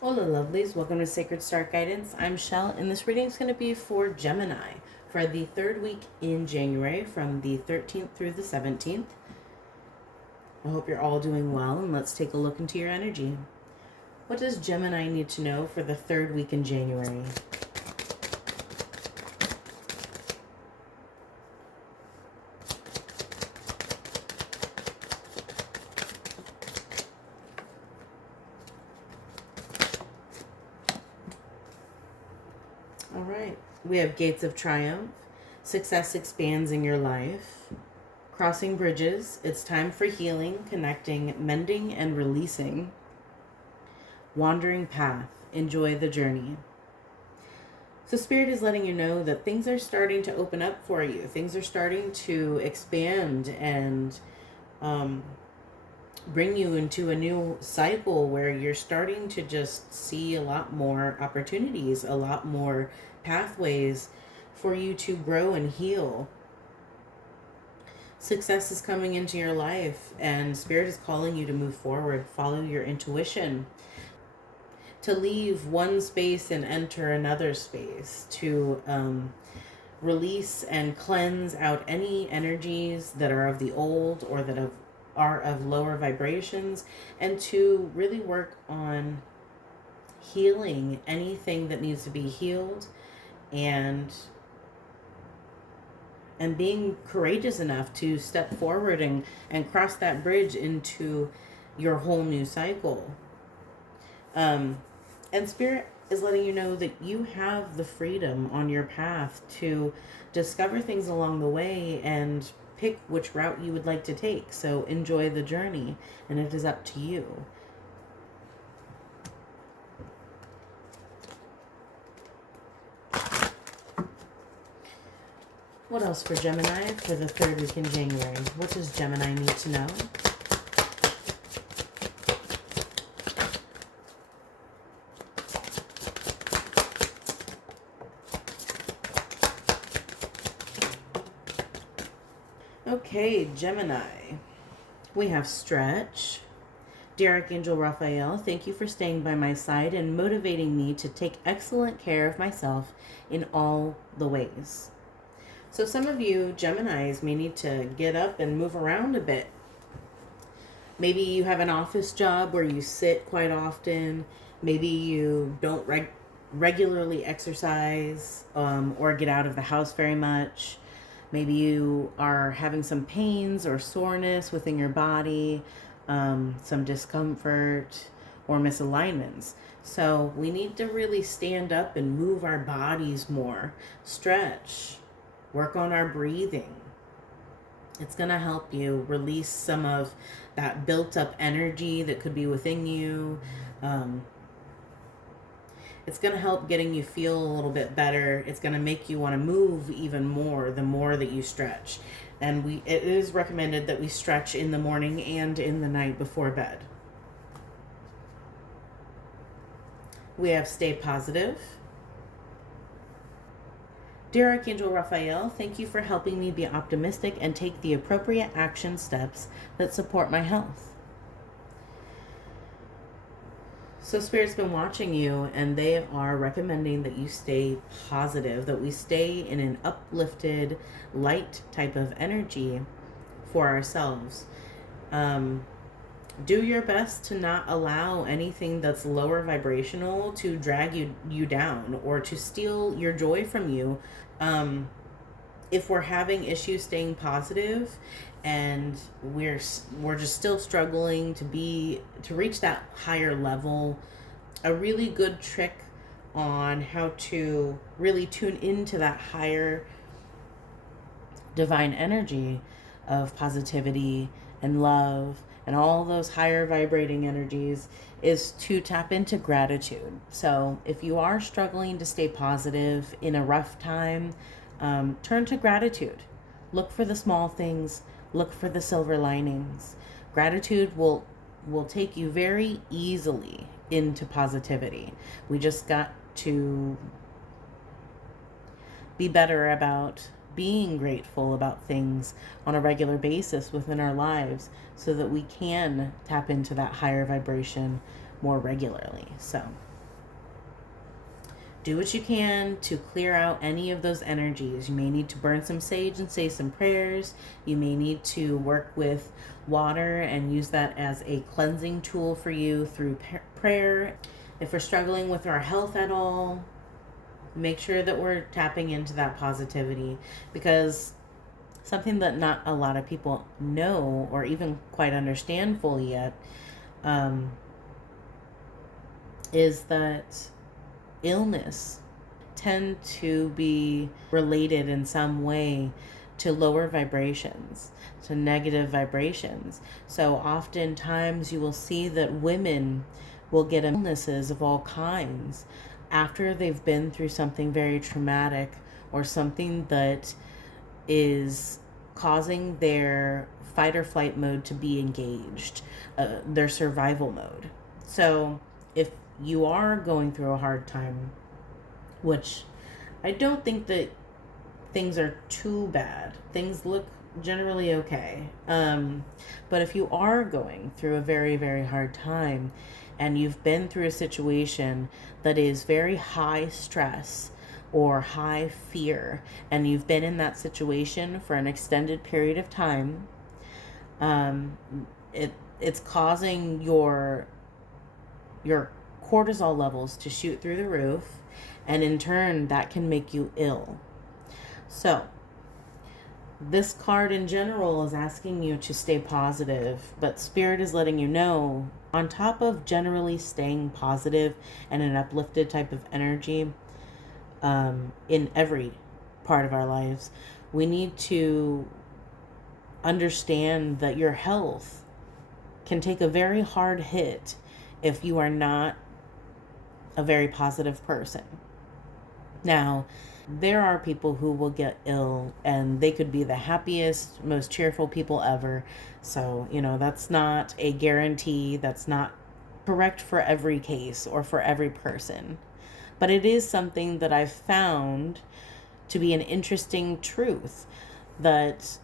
Hola lovelies, welcome to Sacred Star Guidance. I'm Shel, and this reading is going to be for Gemini for the third week in January from the 13th through the 17th. I hope you're all doing well, and let's take a look into your energy. What does Gemini need to know for the third week in January? All right, we have Gates of Triumph. Success expands in your life. Crossing bridges. It's time for healing, connecting, mending, and releasing. Wandering path. Enjoy the journey. So Spirit is letting you know that things are starting to open up for you. Things are starting to expand and bring you into a new cycle where you're starting to just see a lot more opportunities, a lot more pathways for you to grow and heal. Success is coming into your life, and Spirit is calling you to move forward, follow your intuition, to leave one space and enter another space, to release and cleanse out any energies that are of the old or that are of lower vibrations, and to really work on healing anything that needs to be healed, and being courageous enough to step forward and cross that bridge into your whole new cycle. And Spirit is letting you know that you have the freedom on your path to discover things along the way and pick which route you would like to take. So enjoy the journey, and it is up to you. What else for Gemini for the third week in January? What does Gemini need to know? Okay, Gemini. We have stretch. Dear Archangel Raphael, thank you for staying by my side and motivating me to take excellent care of myself in all the ways. So some of you Geminis may need to get up and move around a bit. Maybe you have an office job where you sit quite often. Maybe you don't regularly exercise or get out of the house very much. Maybe you are having some pains or soreness within your body, some discomfort or misalignments. So we need to really stand up and move our bodies more, stretch, work on our breathing. It's going to help you release some of that built up energy that could be within you. It's going to help getting you feel a little bit better. It's going to make you want to move even more the more that you stretch. And it is recommended that we stretch in the morning and in the night before bed. We have stay positive. Dear Archangel Raphael, thank you for helping me be optimistic and take the appropriate action steps that support my health. So Spirit's been watching you, and they are recommending that you stay positive, that we stay in an uplifted, light type of energy for ourselves. Do your best to not allow anything that's lower vibrational to drag you down or to steal your joy from you. If we're having issues staying positive and we're just still struggling to reach that higher level, a really good trick on how to really tune into that higher divine energy of positivity and love and all those higher vibrating energies is to tap into gratitude. So if you are struggling to stay positive in a rough time, turn to gratitude. Look for the small things. Look for the silver linings. Gratitude will take you very easily into positivity. We just got to be better about being grateful about things on a regular basis within our lives so that we can tap into that higher vibration more regularly. So do what you can to clear out any of those energies. You may need to burn some sage and say some prayers. You may need to work with water and use that as a cleansing tool for you through prayer. If we're struggling with our health at all, make sure that we're tapping into that positivity, because something that not a lot of people know or even quite understand fully yet is that illness tend to be related in some way to lower vibrations, to negative vibrations. So oftentimes you will see that women will get illnesses of all kinds after they've been through something very traumatic or something that is causing their fight or flight mode to be engaged, their survival mode. So if you are going through a hard time, which I don't think that things are too bad, things look generally okay. But if you are going through a very, very hard time and you've been through a situation that is very high stress or high fear, and you've been in that situation for an extended period of time, it's causing your cortisol levels to shoot through the roof, and in turn that can make you ill. So this card in general is asking you to stay positive, but Spirit is letting you know, on top of generally staying positive and an uplifted type of energy in every part of our lives, we need to understand that your health can take a very hard hit if you are not a very positive person. Now, there are people who will get ill and they could be the happiest, most cheerful people ever. So, that's not a guarantee. That's not correct for every case or for every person. But it is something that I've found to be an interesting truth, that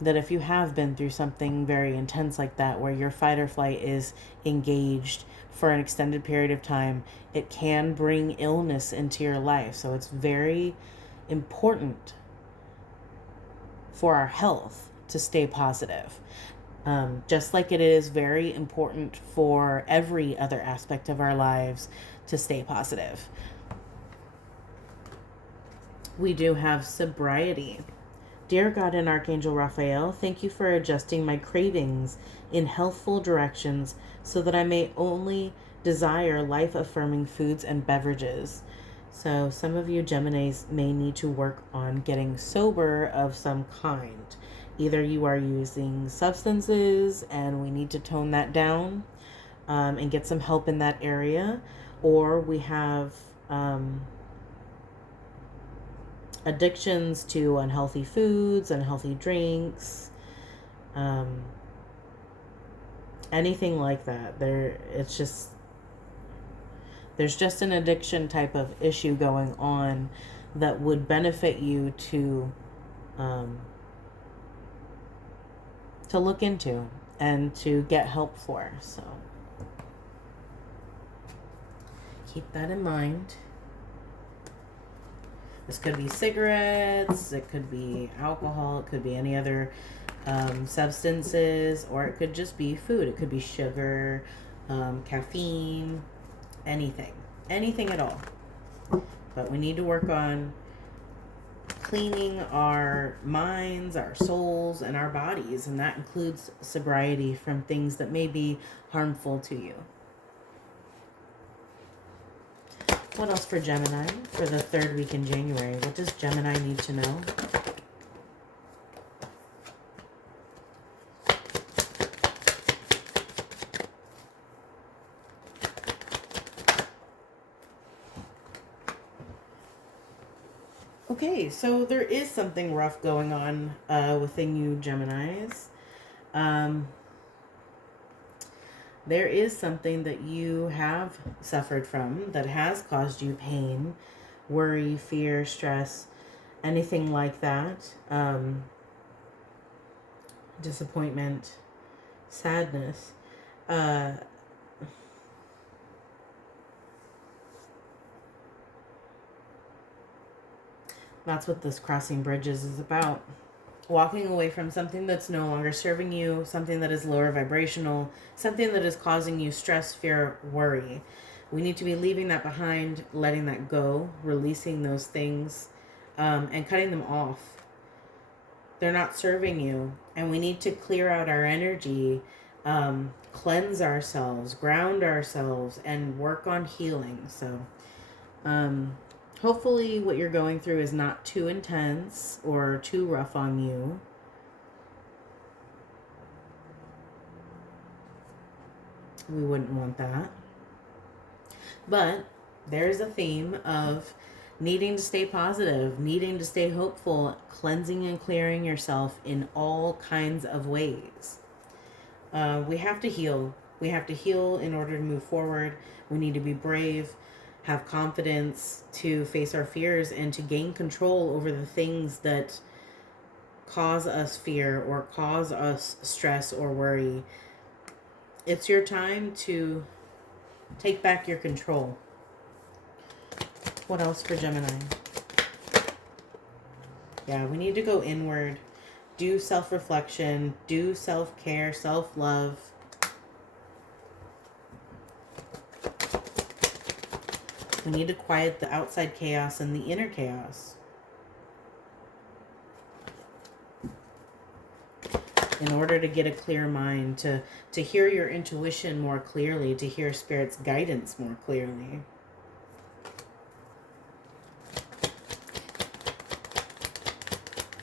that if you have been through something very intense like that, where your fight or flight is engaged for an extended period of time, it can bring illness into your life. So it's very important for our health to stay positive. Just like it is very important for every other aspect of our lives to stay positive. We do have sobriety. Dear God and Archangel Raphael, thank you for adjusting my cravings in healthful directions so that I may only desire life-affirming foods and beverages. So some of you Geminis may need to work on getting sober of some kind. Either you are using substances and we need to tone that down and get some help in that area, or we have addictions to unhealthy foods, unhealthy drinks, anything like that. There's just an addiction type of issue going on that would benefit you to look into and to get help for. So keep that in mind. This could be cigarettes, it could be alcohol, it could be any other substances, or it could just be food. It could be sugar, caffeine, anything at all. But we need to work on cleaning our minds, our souls, and our bodies, and that includes sobriety from things that may be harmful to you. What else for Gemini for the third week in January? What does Gemini need to know? Okay, so there is something rough going on within you Geminis. There is something that you have suffered from that has caused you pain, worry, fear, stress, anything like that. Disappointment, sadness. That's what this crossing bridges is about. Walking away from something that's no longer serving you, something that is lower vibrational, something that is causing you stress, fear, worry. We need to be leaving that behind, letting that go, releasing those things, and cutting them off. They're not serving you, and we need to clear out our energy, cleanse ourselves, ground ourselves, and work on healing. So, hopefully what you're going through is not too intense or too rough on you. We wouldn't want that. But there's a theme of needing to stay positive, needing to stay hopeful, cleansing and clearing yourself in all kinds of ways. We have to heal. We have to heal in order to move forward. We need to be brave, have confidence to face our fears, and to gain control over the things that cause us fear or cause us stress or worry. It's your time to take back your control. What else for Gemini? Yeah, we need to go inward, do self-reflection, do self-care, self-love. We need to quiet the outside chaos and the inner chaos. In order to get a clear mind, to hear your intuition more clearly, to hear Spirit's guidance more clearly.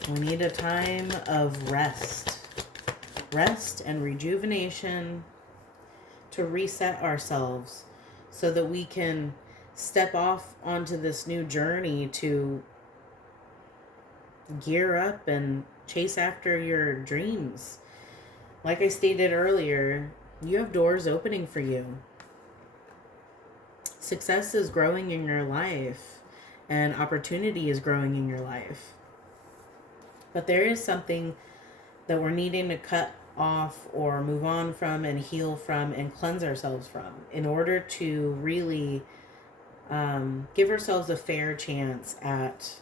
We need a time of rest. Rest and rejuvenation to reset ourselves so that we can step off onto this new journey to gear up and chase after your dreams. Like I stated earlier, you have doors opening for you. Success is growing in your life, and opportunity is growing in your life. But there is something that we're needing to cut off or move on from and heal from and cleanse ourselves from in order to really give ourselves a fair chance at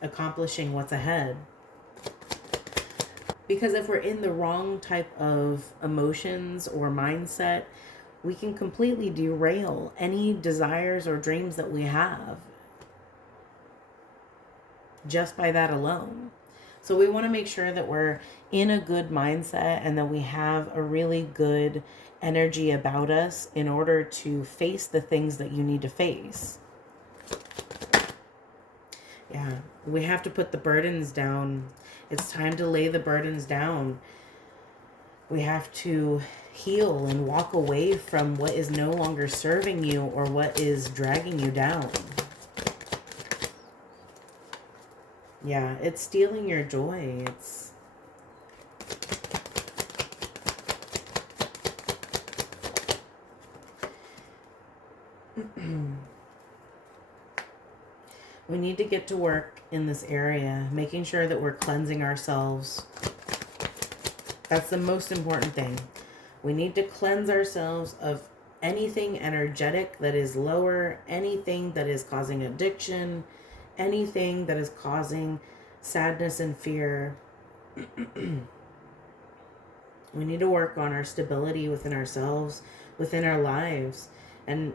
accomplishing what's ahead. Because if we're in the wrong type of emotions or mindset, we can completely derail any desires or dreams that we have just by that alone. So we want to make sure that we're in a good mindset and that we have a really good energy about us in order to face the things that you need to face. Yeah, we have to put the burdens down. It's time to lay the burdens down. We have to heal and walk away from what is no longer serving you or what is dragging you down. Yeah, it's stealing your joy. We need to get to work in this area, making sure that we're cleansing ourselves. That's the most important thing. We need to cleanse ourselves of anything energetic that is lower, anything that is causing addiction, anything that is causing sadness and fear. We need to work on our stability within ourselves, within our lives. And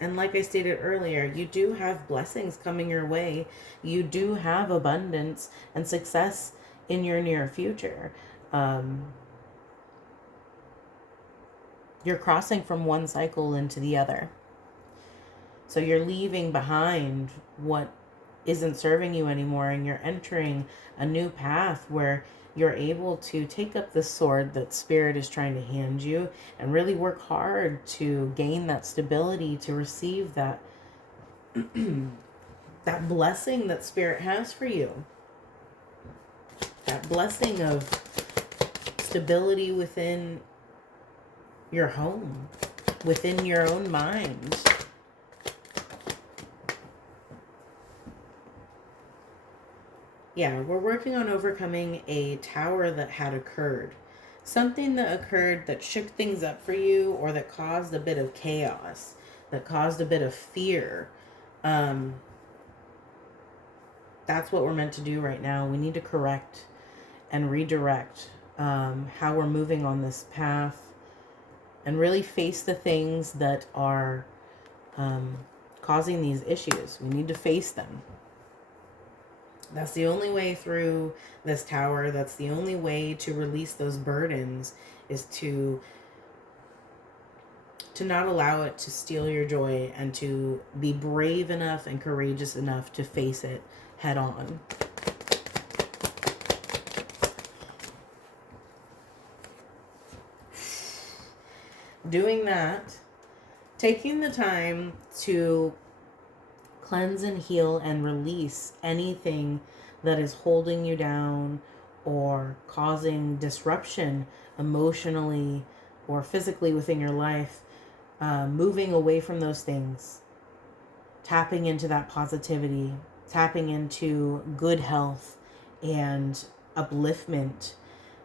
like I stated earlier, you do have blessings coming your way. You do have abundance and success in your near future. You're crossing from one cycle into the other. So you're leaving behind what isn't serving you anymore, and you're entering a new path where you're able to take up the sword that Spirit is trying to hand you and really work hard to gain that stability, to receive that that blessing that Spirit has for you. That blessing of stability within your home, within your own mind. Yeah, we're working on overcoming a tower that had occurred. Something that occurred that shook things up for you, or that caused a bit of chaos, that caused a bit of fear. that's what we're meant to do right now. We need to correct and redirect how we're moving on this path, and really face the things that are causing these issues. We need to face them. That's the only way through this tower. That's the only way to release those burdens, is to not allow it to steal your joy, and to be brave enough and courageous enough to face it head on. Doing that, taking the time to cleanse and heal and release anything that is holding you down or causing disruption emotionally or physically within your life, moving away from those things, tapping into that positivity, tapping into good health and upliftment,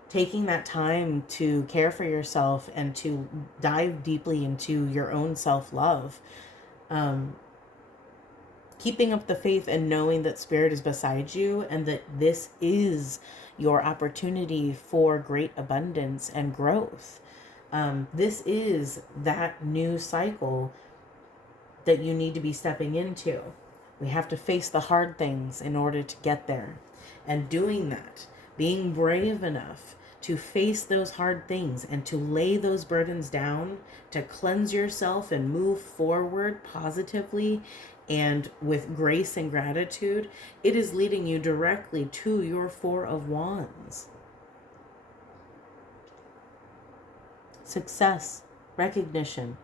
taking that time to care for yourself and to dive deeply into your own self-love, keeping up the faith and knowing that Spirit is beside you, and that this is your opportunity for great abundance and growth. This is that new cycle that you need to be stepping into. We have to face the hard things in order to get there. And doing that, being brave enough to face those hard things and to lay those burdens down, to cleanse yourself and move forward positively and with grace and gratitude, it is leading you directly to your Four of Wands. Success, recognition,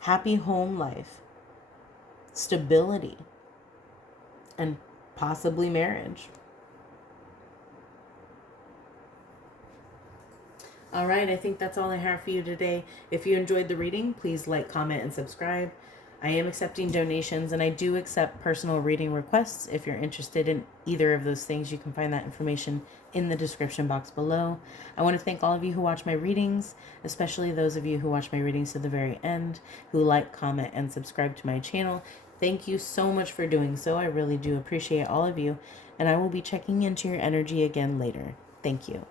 happy home life, stability, and possibly marriage. All right, I think that's all I have for you today. If you enjoyed the reading, please like, comment, and subscribe. I am accepting donations, and I do accept personal reading requests. If you're interested in either of those things, you can find that information in the description box below. I want to thank all of you who watch my readings, especially those of you who watch my readings to the very end, who like, comment, and subscribe to my channel. Thank you so much for doing so. I really do appreciate all of you, and I will be checking into your energy again later. Thank you.